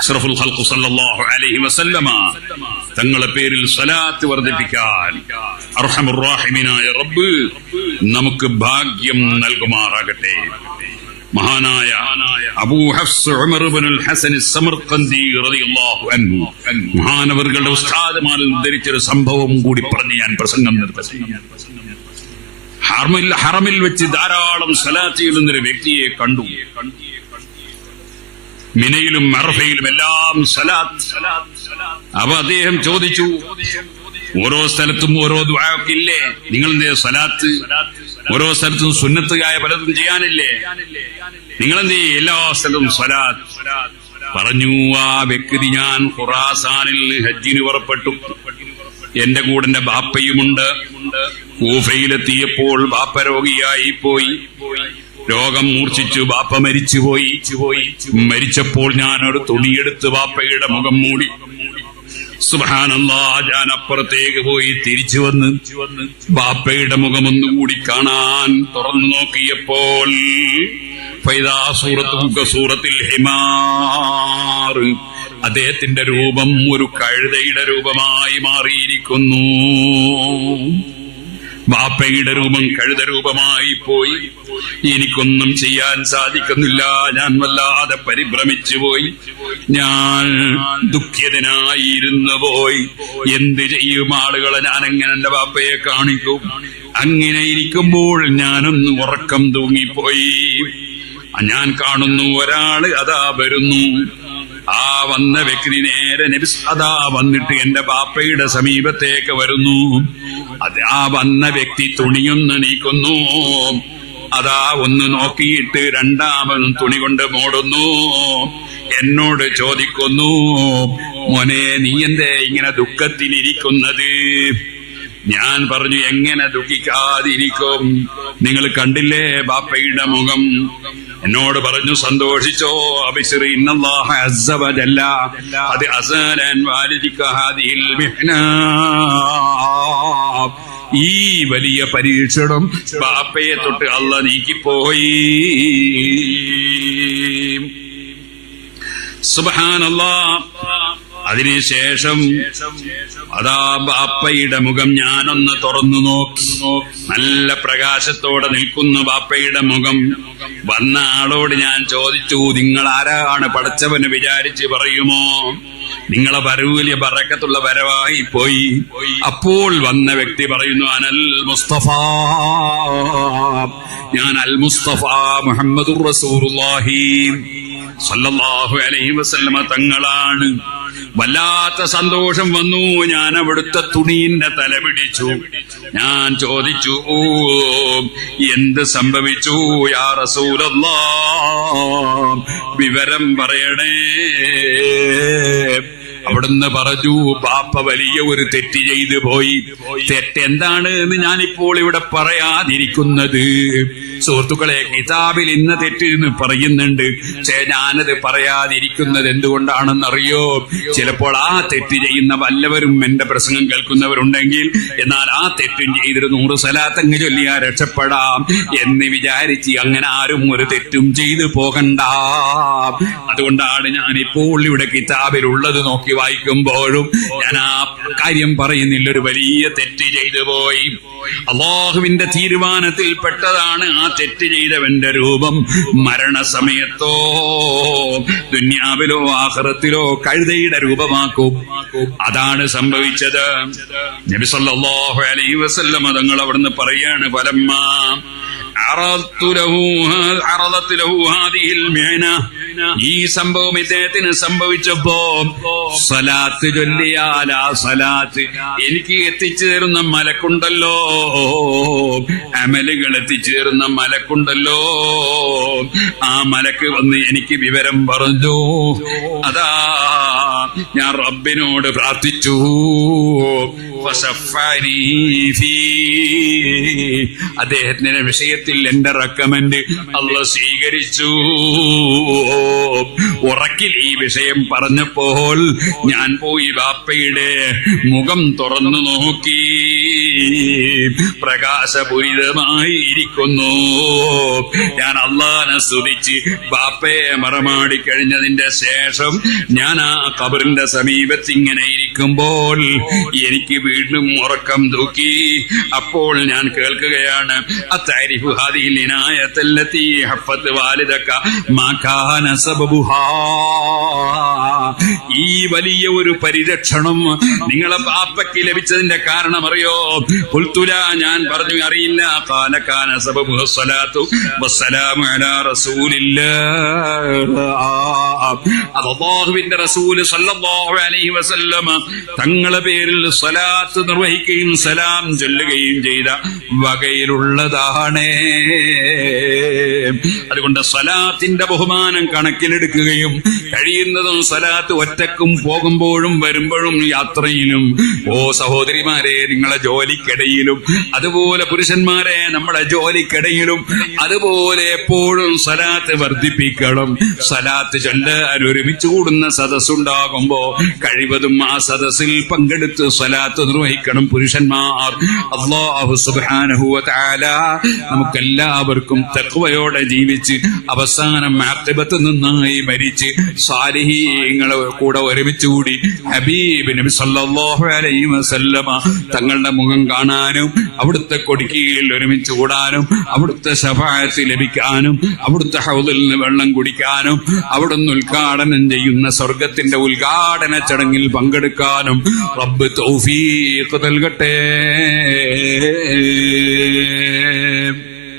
അഷ്റഫുൽ ഖൽഖു സല്ലല്ലാഹു അലൈഹി വസല്ലമ തങ്ങളെ പേരിൽ സലാത്ത് വർദ്ധിപ്പിക്കാൻ. അർഹമുറാഹിമിനായ റബ്ബ് നമുക്ക് ഭാഗ്യം നൽകുമാറാകട്ടെ. മഹാനായ അബൂ ഹഫ്സ് ഉമർ ഇബ്നുൽ ഹസൻ സമർഖന്ദി റളിയല്ലാഹു അൻഹു. മഹാനവരുടെ ഉസ്താദുമാരിൽ ഉദ്ധരിച്ചൊരു സംഭവം കൂടി പറഞ്ഞ് ഞാൻ പ്രസംഗം നിർവഹിക്കുന്നു ഹറമിൽ ഹറമിൽ വെച്ച് ധാരാളം സലാത്ത് ചെയ്യുന്ന ഒരു വ്യക്തിയെ കണ്ടു. മിനയിലും മറഫയിലും എല്ലാം സലാത്ത്. അപ്പൊ അദ്ദേഹം ചോദിച്ചു ഓരോ സ്ഥലത്തും ഓരോ ദ്വായൊക്കെ ഇല്ലേ? നിങ്ങൾ എന്തേ സലാത്ത്? ഓരോ സ്ഥലത്തും സുന്നത്തുകായ പലതും ചെയ്യാനില്ലേ? നിങ്ങൾ എന്തേ എല്ലാ സ്ഥലത്തും സലാത്ത്? പറഞ്ഞു ആ വ്യക്തി ഞാൻ ഖുറാസാനിൽ ഹജ്ജിന് പുറപ്പെട്ടു. എന്റെ കൂടെ ബാപ്പയുമുണ്ട്. കൂഫയിലെത്തിയപ്പോൾ ബാപ്പ രോഗിയായി പോയി. രോഗം മൂർച്ഛിച്ചു ബാപ്പ മരിച്ചുപോയി. മരിച്ചപ്പോൾ ഞാനൊരു തുണിയെടുത്ത് ബാപ്പയുടെ മുഖം മൂടി. ഞാൻ അപ്പുറത്തേക്ക് പോയി തിരിച്ചു വന്ന് ബാപ്പയുടെ മുഖം ഒന്നുകൂടി കാണാൻ തുറന്നു നോക്കിയപ്പോൾ സൂറത്തിൽ ഹിമാർ അദ്ദേഹത്തിന്റെ രൂപം ഒരു കഴുതയുടെ രൂപമായി മാറിയിരിക്കുന്നു. ബാപ്പയുടെ രൂപം കഴുത രൂപമായി പോയി. എനിക്കൊന്നും ചെയ്യാൻ സാധിക്കുന്നില്ല. ഞാൻ വല്ലാതെ പരിഭ്രമിച്ചു പോയി. ഞാൻ ദുഃഖിതനായിരുന്നു പോയി. എന്ത് ചെയ്യും ആളുകളെ ഞാൻ എങ്ങനെ എന്റെ ബാപ്പയെ കാണിക്കും? അങ്ങനെ ഇരിക്കുമ്പോൾ ഞാനൊന്ന് ഉറക്കം തൂങ്ങിപ്പോയി. ഞാൻ കാണുന്നു ഒരാൾ അതാ വരുന്നു. ആ വന്ന വ്യക്തി നേരെ നബിസ് അതാ വന്നിട്ട് എന്റെ ബാപ്പയുടെ സമീപത്തേക്ക് വരുന്നു. അത് ആ വന്ന വ്യക്തി തുണിയൊന്ന് നീക്കുന്നു. അതാ ഒന്ന് നോക്കിയിട്ട് രണ്ടാമതും തുണി കൊണ്ട് മൂടുന്നു. എന്നോട് ചോദിക്കുന്നു മോനെ നീ എന്തേ ഇങ്ങനെ ദുഃഖത്തിലിരിക്കുന്നത്? ഞാൻ പറഞ്ഞു എങ്ങനെ ദുഃഖിക്കാതിരിക്കും? നിങ്ങൾ കണ്ടില്ലേ ബാപ്പയുടെ മുഖം? എന്നോട് പറഞ്ഞു സന്തോഷിച്ചോ ഈ വലിയ പരീക്ഷണം ബാപ്പയെ തൊട്ട് അല്ല നീക്കിപ്പോയി. സുബഹാനല്ലാ. അതിനുശേഷം അതാ ബാപ്പയുടെ മുഖം ഞാനൊന്ന് തുറന്നു നോക്കി. നല്ല പ്രകാശത്തോടെ നിൽക്കുന്നു ബാപ്പയുടെ മുഖം. വന്ന ആളോട് ഞാൻ ചോദിച്ചു നിങ്ങൾ ആരാണ്? പടച്ചവന് വിചാരിച്ച് പറയുമോ? നിങ്ങളെ വരവ് പറക്കത്തുള്ള വരവായി പോയി. അപ്പോൾ വന്ന വ്യക്തി പറയുന്നു അനൽ മുസ്തഫ. ഞാൻ അൽ മുസ്തഫ മുഹമ്മദുർ റസൂലുള്ളാഹി. സല്ലല്ലാഹു അലൈഹി വസല്ലമ തങ്ങളാണ്. വല്ലാത്ത സന്തോഷം വന്നു. ഞാൻ അവിടുത്തെ തുണീന്റെ തല പിടിച്ചു. ഞാൻ ചോദിച്ചു "ഓ, എന്ത് സംഭവിച്ചു യാ വിവരം പറയണേ. അവിടുന്ന് പറഞ്ഞു ബാപ്പ വലിയ ഒരു തെറ്റ് ചെയ്തു പോയി. തെറ്റ് എന്താണ് എന്ന് ഞാനിപ്പോൾ ഇവിടെ പറയാതിരിക്കുന്നത്. സുഹൃത്തുക്കളെ കിതാബിൽ ഇന്ന തെറ്റ് എന്ന് പറയുന്നുണ്ട്. പക്ഷേ ഞാനത് പറയാതിരിക്കുന്നത് എന്തുകൊണ്ടാണെന്നറിയോ? ചിലപ്പോൾ ആ തെറ്റ് ചെയ്യുന്ന വല്ലവരും എന്റെ പ്രസംഗം കേൾക്കുന്നവരുണ്ടെങ്കിൽ എന്നാൽ ആ തെറ്റും ചെയ്തൊരു നൂറ് സലാത്തങ്ങ് ചൊല്ലിയാ രക്ഷപ്പെടാം എന്ന് വിചാരിച്ച് അങ്ങനെ ആരും ഒരു തെറ്റും ചെയ്തു പോകണ്ട. അതുകൊണ്ടാണ് ഞാൻ ഇപ്പോൾ ഇവിടെ കിതാബിൽ ഉള്ളത് നോക്കി വായിക്കുമ്പോഴും ഞാൻ ആ കാര്യം പറയുന്നില്ല. ഒരു വലിയ തെറ്റ് ചെയ്തു പോയി. അള്ളാഹുവിന്റെ തീരുമാനത്തിൽ പെട്ടതാണ് ആ തെറ്റ് ചെയ്തവന്റെ രൂപം. മരണസമയത്തോ ദുന്യാവിലോ ആഹ്റത്തിലോ കഴുതയുടെ രൂപമാക്കും. അതാണ് സംഭവിച്ചത്. നബിസല്ലാഹു അലൈ വസല്ലം തങ്ങൾ അവിടുന്ന് പറയാണ് പരമ്മ അറത്തുലഹു അറളത്തിലഹു ഈ സംഭവം ഇദ്ദേഹത്തിന് സംഭവിച്ചപ്പോ സലാത്ത് ചൊല്ലിയാൽ ആ സലാത്ത്. എനിക്ക് എത്തിച്ചു തരുന്ന മലക്കുണ്ടല്ലോ. അമലുകൾ എത്തിച്ചു തരുന്ന മലക്കുണ്ടല്ലോ. ആ മലക്ക് വന്ന് എനിക്ക് വിവരം പറഞ്ഞു. അതാ ഞാൻ റബ്ബിനോട് പ്രാർത്ഥിച്ചു. അദ്ദേഹത്തിന്റെ വിഷയത്തിൽ എന്റെ റെക്കമെന്റ് അല്ല സ്വീകരിച്ചു. ഉറക്കിൽ ഈ വിഷയം പറഞ്ഞപ്പോൾ ഞാൻ പോയി ബാപ്പയുടെ മുഖം തുറന്നു നോക്കി. പ്രകാശപൂരിതമായി ഇരിക്കുന്നു ഞാൻ അള്ളാനെ സ്തുതിച്ച് ബാപ്പയെ മറമാടി കഴിഞ്ഞതിന്റെ ശേഷം ഞാൻ ആ കബറിന്റെ സമീപത്ത് ഇങ്ങനെ ഇരിക്കുമ്പോൾ എനിക്ക് വീണ്ടും ഉറക്കം തൂക്കി. അപ്പോൾ ഞാൻ കേൾക്കുകയാണ് ഈ വലിയ ഒരു പരിരക്ഷണം നിങ്ങളെ പാപ്പയ്ക്ക് ലഭിച്ചതിന്റെ കാരണം അറിയോ പുൽത്തുല ഞാൻ പറഞ്ഞു അറിയില്ല. കാലക്കാന സബബു അത് റസൂൽ സല്ലല്ലാഹു അലൈഹി വസല്ലമ തങ്ങളെ പേരിൽ സ്വലാത്ത് നിർവഹിക്കുകയും സലാം ചൊല്ലുകയും ചെയ്ത വകയിലുള്ളതാണേ. അതുകൊണ്ട് സലാത്തിന്റെ ബഹുമാനം കണക്കിലെടുക്കുകയും കഴിയുന്നതും സലാത്ത് ഒറ്റക്കും പോകുമ്പോഴും വരുമ്പോഴും യാത്രയിലും ഓ സഹോദരിമാരെ നിങ്ങളെ ജോലിക്കിടയിലും അതുപോലെ പുരുഷന്മാരെ നമ്മളെ ജോലിക്കിടയിലും അതുപോലെ എപ്പോഴും സലാത്ത് വർദ്ധിപ്പിക്കണം. സലാത്ത് ചൊല്ലാൻ ഒരുമിച്ച് കൂടുന്ന സദസ്സുണ്ടാകുമ്പോ കഴിവതും ആ സദസ്സിൽ പങ്കെടുത്ത് സ്വലാത്ത് നിർവഹിക്കണം പുരുഷന്മാർ. അള്ളാഹു സുബ്ഹാനഹു താല നമുക്കെല്ലാവർക്കും തെക്കുവയോടെ ജീവിച്ച് അവസാനം മാർത്തിബത്ത് നിന്നായി മരിച്ച് സാലിഹീങ്ങളെ കൂടെ ഒരുമിച്ച് കൂടി ഹബീബ് നബി സല്ലല്ലാഹു അലൈഹി വസല്ലമ തങ്ങളുടെ മുഖം കാണാനും അവിടുത്തെ കൊടിക്കീഴിൽ ഒരുമിച്ച് കൂടാനും അവിടുത്തെ ശഫായത്ത് ലഭിക്കാനും അവിടുത്തെ ഹൗദിൽ നിന്ന് വെള്ളം കുടിക്കാനും അവിടുന്ന് ഉദ്ഘാടനം ചെയ്യുന്ന സ്വർഗത്തിന്റെ ഉദ്ഘാടന ചടങ്ങിൽ പങ്കെടുക്കാനും റബ്ബ് തൗഫീഖ് നൽകട്ടെ.